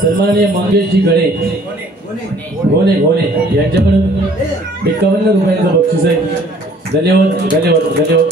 सन्माननीय मंगेशजी गडे घोणे यांच्याकडून 51 रुपयांचं बक्षीस आहे। धन्यवाद धन्यवाद धन्यवाद।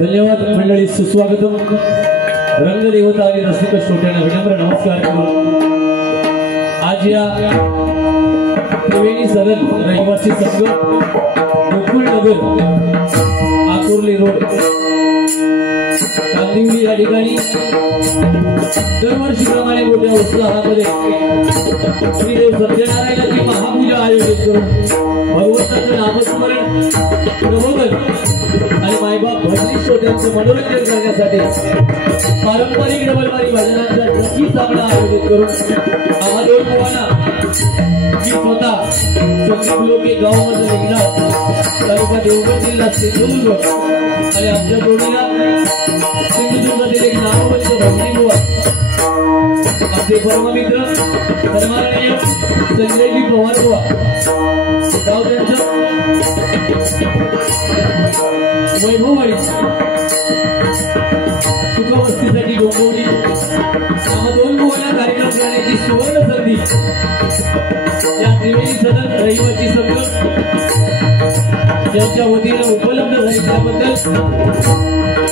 धन्यवाद मंडळी। सुस्वागतम। रंगदेवता आणि रसिक श्रोत्यांना विनम्र नमस्कार करून आज या त्रिवेणी सदन रहिवासी संघ गोकुळ नगर आकुर्ली रोड कांदिवली या ठिकाणी दरवर्षीप्रमाणे मोठ्या उत्साहामध्ये श्रीदेव सत्यनारायणाची महापूजा आयोजित करून भगवंताचं नामस्मरण प्रबोधन आणि मायबाप भजनी श्रोत्यांचं मनोरंजन करण्यासाठी पारंपरिक डबलबारी भजनांचा नक्की सामना आयोजित करून आम्हा दोन मुलांना मी स्वतः संगीतलोके गावामध्ये निघणार तालुका देवगड जिल्हा सिंधुदुर्ग आणि आमच्या जोडीला सिंधुदुर्गातील एक नामवंत आपले परममित्र सन्माननीय संजयजी पवार बुवा गाव त्यांचं वैभववाडी सुखवस्तीसाठी डोंबिवली आम्हा दोन बुवांना कार्यक्रम करण्याची सुवर्ण संधी या त्रिवेणी सदन रहिवासी संघ यांच्या वतीनं उपलब्ध झाली त्याबद्दल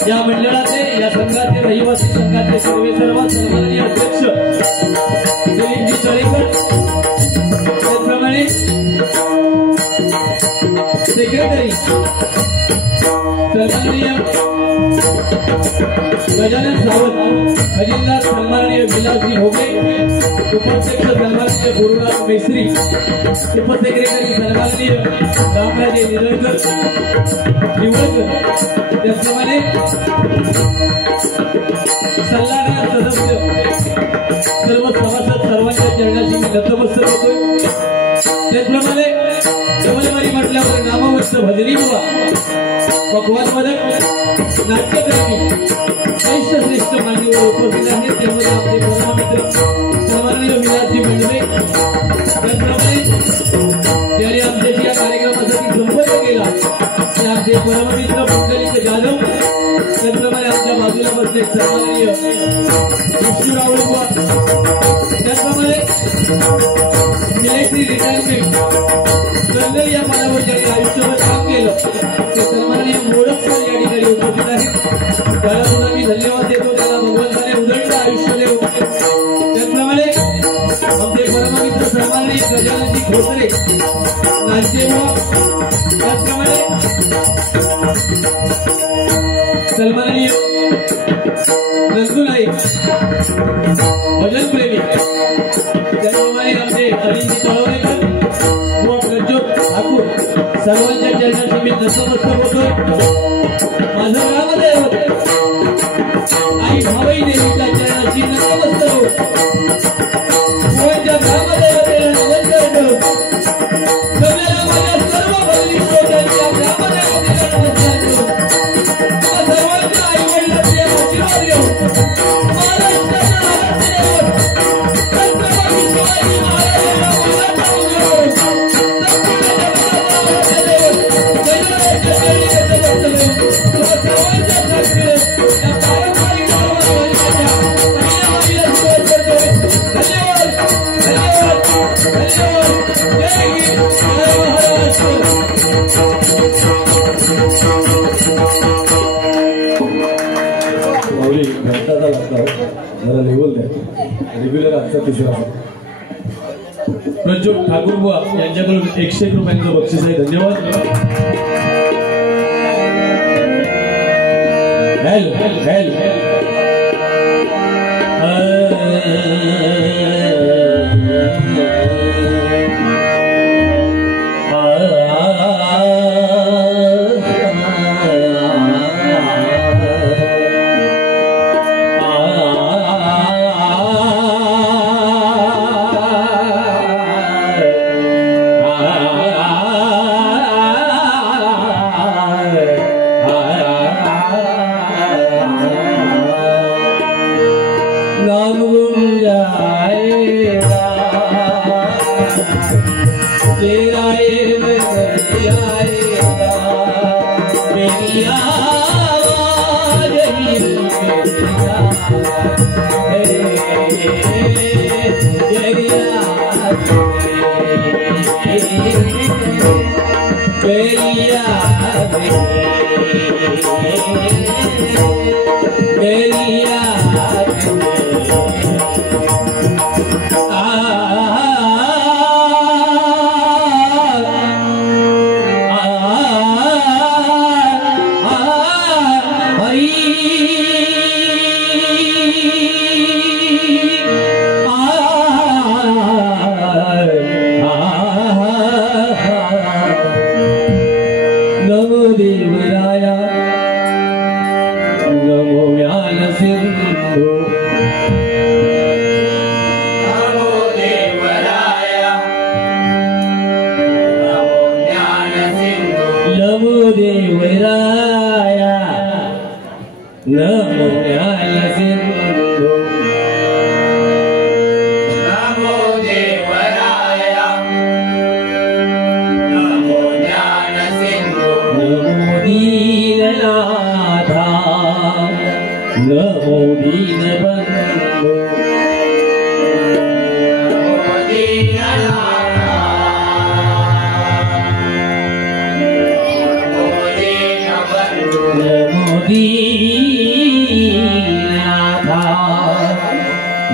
या मंडळाचे या संघाचे रहिवासी संघाचे सर्वेसर्वा सन्माननीय अध्यक्ष दिलीपजी तळेकर त्याचप्रमाणे सेक्रेटरी सन्माननीय गजानन सावंत खजिनदार सन्माननीय विलासजी भोगे उपाध्यक्ष सन्माननीय गुरुनाथ मेस्त्री उपसेक्रेटरी सन्माननीय रामराजे निरळकर निवळकर त्याचप्रमाणे सल्लागार सदस्य सर्व सभासद सर्वांच्या चरणाशी मी नतमस्तक होतोय त्याचप्रमाणे कमलवारी म्हटल्यावर नामवंत भजनी बुवा पकवान मदक नाट्यकर्मी श्रेष्ठ मान्यवर उपस्थित आहेत त्यामध्ये आपले परममित्र सन्माननीय विलासजी मंडले त्याचप्रमाणे ज्याने आमच्याशी या कार्यक्रमासाठी संपर्क केला ते आमचे परममित्र पुंडलिक जाधव त्याचप्रमाणे आमच्या बाजूला बसले सन्माननीय विष्णुराव बुवा त्याचप्रमाणे मिलिटरी रिटायरमेंट कर्नल या पदावर ज्यांनी आयुष्यभर काम केलं ते सन्माननीय मोडक सर या ठिकाणी उपस्थित आहेत त्याला सुद्धा मी धन्यवाद देतो त्याला भगवंताने उदंड आयुष्य देऊ त्याचप्रमाणे आमचे परममित्र सन्माननीय गजाननजी खोसरे नांचेबुवा त्याचप्रमाणे सन्माननीय नंदू नाईक भजन प्रेमी त्याचप्रमाणे आमचे अनिलजी तळवणेकर व प्रज्योत ठाकूर सर्वांच्या चरणाशी मी नतमस्तक होतोय माझं नामदेव आई भावई देवीच्या चरणाशी नतमस्तक होतो ग्रामदेवतेला नमस्कार करू सगळ्या माझ्या सर्व बदली श्रोत्यांच्या ग्रामदेवतेला नमस्कार करू सर्वांच्या आई वडिलांचे आशीर्वाद घेऊ महाराष्ट्राच्या आराध्य छत्रपती शिवाजी प्रज्योत ठाकूर बुवा यांच्याकडून 101 रुपयांचं बक्षीस आहे धन्यवाद हेल हेल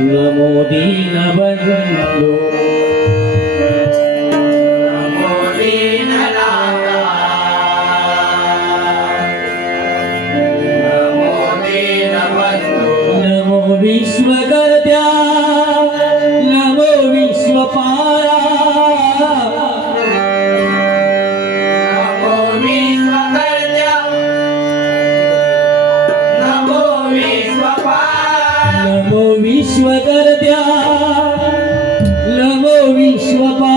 नमो दीनबंधो नमो विश्वकर्त्या नमो विश्वपारा नमो विश्वकर्त्या नमो विश्वपारा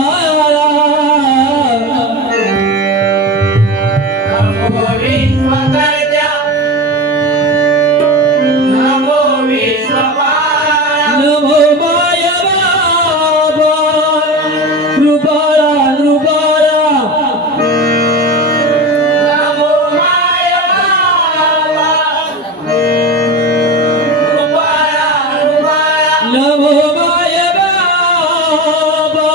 नमो माय बाबा कृपाळा कृपाळा नमो माय बाबा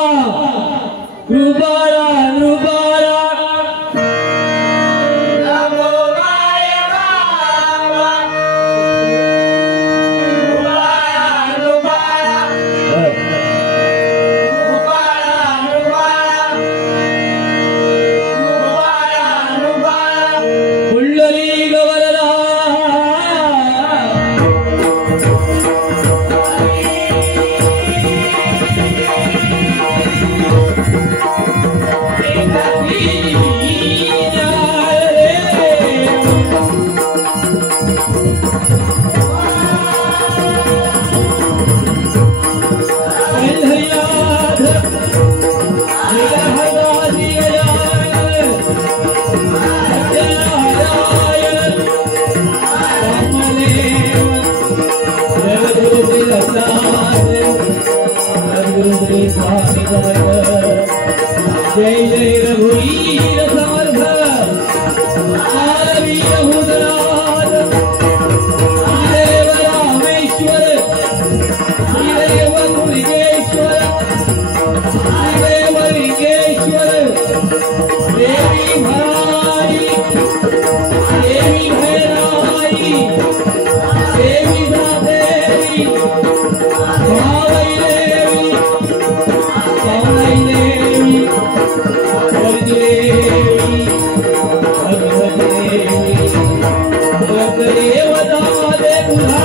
कृपाळा कृपाळा पुंडलिक वरदा जय जय रघुवीर समर्थ आरवीर हुदराज देव रामेश्वर देव लिंगेश्वर देव लिंगेश्वर देवी भराई देवी भैराई देवी देवी भावई देवी सावई देवी देवी भगवती देवी देवता देवता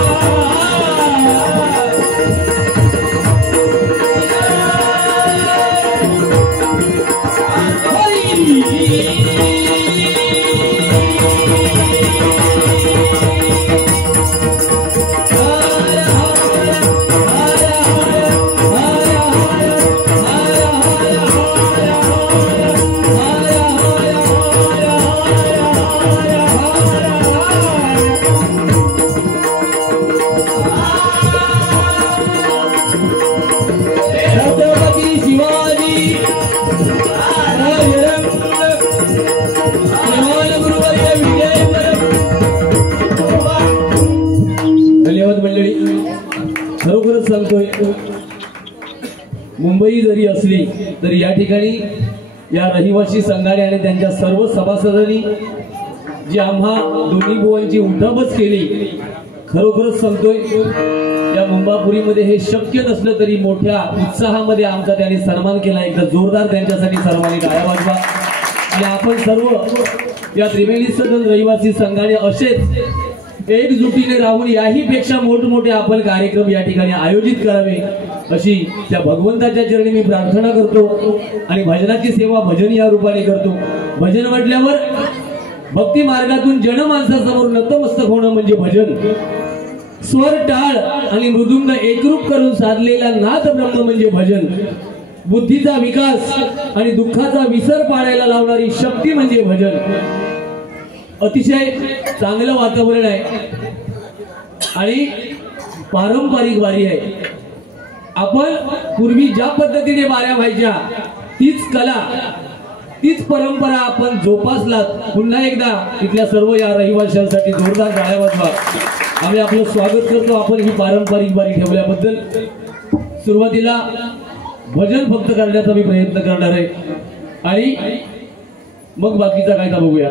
छत्रपती शिवाजी धन्यवाद मंडळी. खरोखरच सांगतोय, मुंबई जरी असली तरी या ठिकाणी या रहिवासी संघाने आणि त्यांच्या सर्व सभासदांनी जी आम्हा दोन्ही बुवांची उठाबस केली, खरोखरच सांगतोय या मुंबापुरीमध्ये हे शक्य नसलं तरी मोठ्या उत्साहामध्ये आमचा त्यांनी सन्मान केला. एकदा जोरदार त्यांच्यासाठी सर्वांनी टाळ्या वाजवा. आणि आपण सर्व या त्रिवेणी सदन रहिवासी संघाने असेच एकजुटीने राहून याही पेक्षा मोठमोठे आपण कार्यक्रम या ठिकाणी आयोजित करावे अशी त्या भगवंताच्या चरणी मी प्रार्थना करतो. आणि भजनाची सेवा भजन या रूपाने करतो. भजन म्हटल्यावर भक्ती मार्गातून जनमानसासमोर नतमस्तक होणं म्हणजे भजन. स्वर टाळ आणि मृदुंग एकरूप करून साधलेला नाद ब्रह्म म्हणजे भजन. बुद्धीचा विकास आणि दुःखाचा विसर पाडायला लावणारी शक्ती म्हणजे भजन. अतिशय चांगलं वातावरण आहे आणि पारंपरिक वारी आहे. आपण पूर्वी ज्या पद्धतीने वाऱ्या व्हायच्या तीच कला तीच परंपरा आपण जोपासलात पुन्हा एकदा इथल्या सर्व या रहिवाशांसाठी जोरदार टाळ्या वाजवा. आम्ही आपलं स्वागत करतो. आपण ही पारंपरिक बारी ठेवल्याबद्दल. सुरुवातीला भजन फक्त करण्याचा मी प्रयत्न करणार आहे आणि मग बाकीचा कायदा बघूया.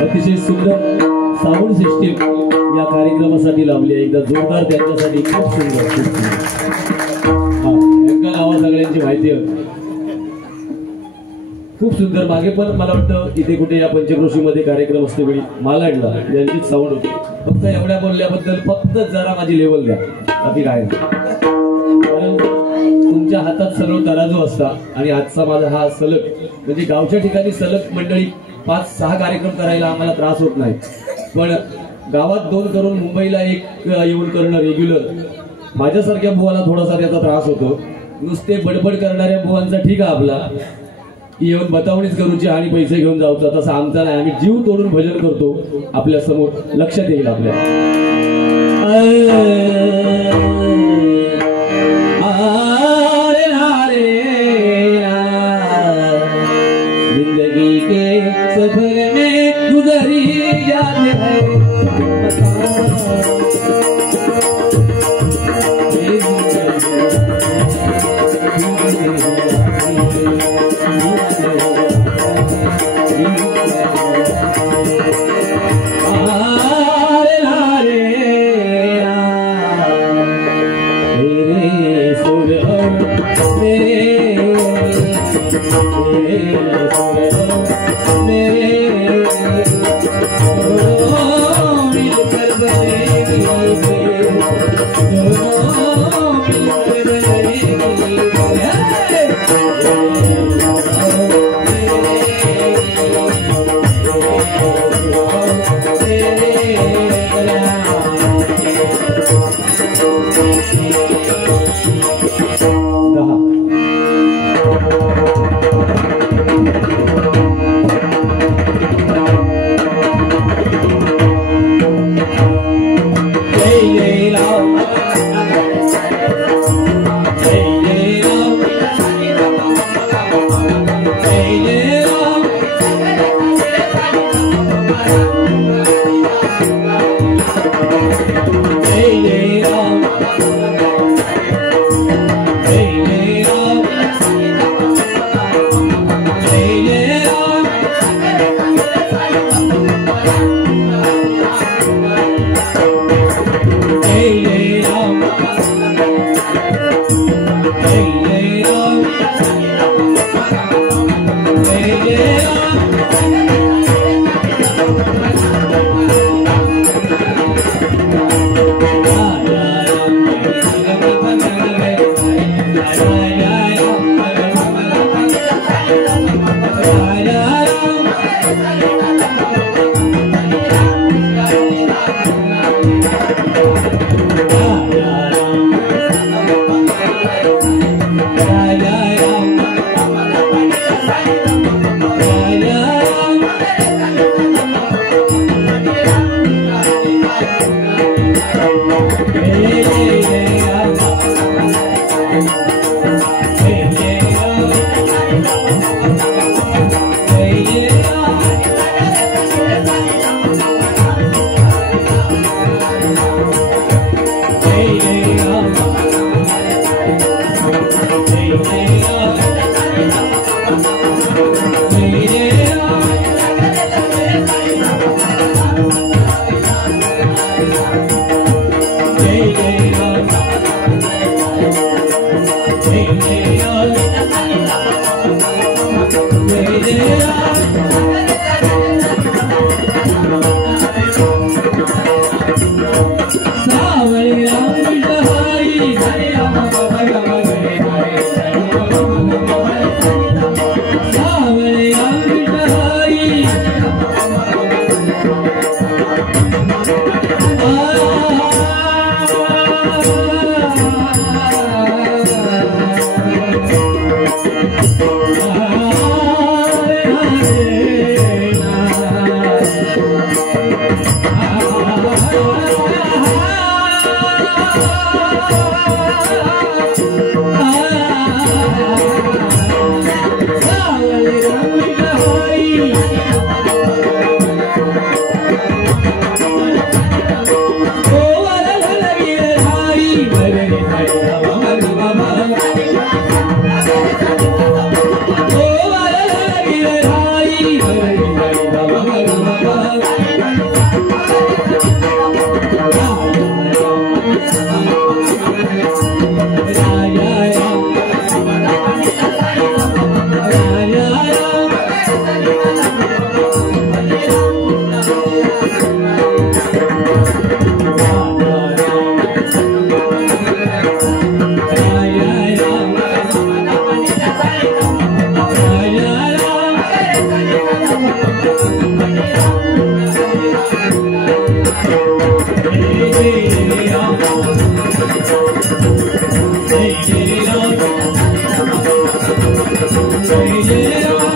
अतिशय सुंदर साऊंड सिस्टीम या कार्यक्रमासाठी लावली आहे. एकदा जोरदार त्यांच्यासाठी. खूप सुंदर, खूप सुंदर. एका नावा सगळ्यांची माहिती आहे. खूप सुंदर. मागे पण मला वाटतं इथे कुठे या पंचक्रोशीमध्ये कार्यक्रम असते वेळी मालाडला यांचीच साऊंड होती. फक्त एवढ्या बोलल्याबद्दल फक्त जरा माझी लेवल द्या. बाकी काय कारण तुमच्या हातात सगळं तराजू असता आणि आजचा माझा हा सलग म्हणजे गावच्या ठिकाणी सलग मंडळी 5-6 कार्यक्रम करायला आम्हाला त्रास होत नाही. पण गावात 2 करून मुंबईला 1 येऊन करणं रेग्युलर माझ्यासारख्या बुवाला थोडासा त्याचा त्रास होतो. नुसते बडबड करणाऱ्या बुवांचा ठीक आहे आपला की येऊन बतावणीच करूची आणि पैसे घेऊन जाऊचा. तसं आमचा नाही. आम्ही जीव तोडून भजन करतो. आपल्या समोर लक्षात येईल आपल्या. जिंदगी के सफर में गुजरी जाते हैं धन्यवाद.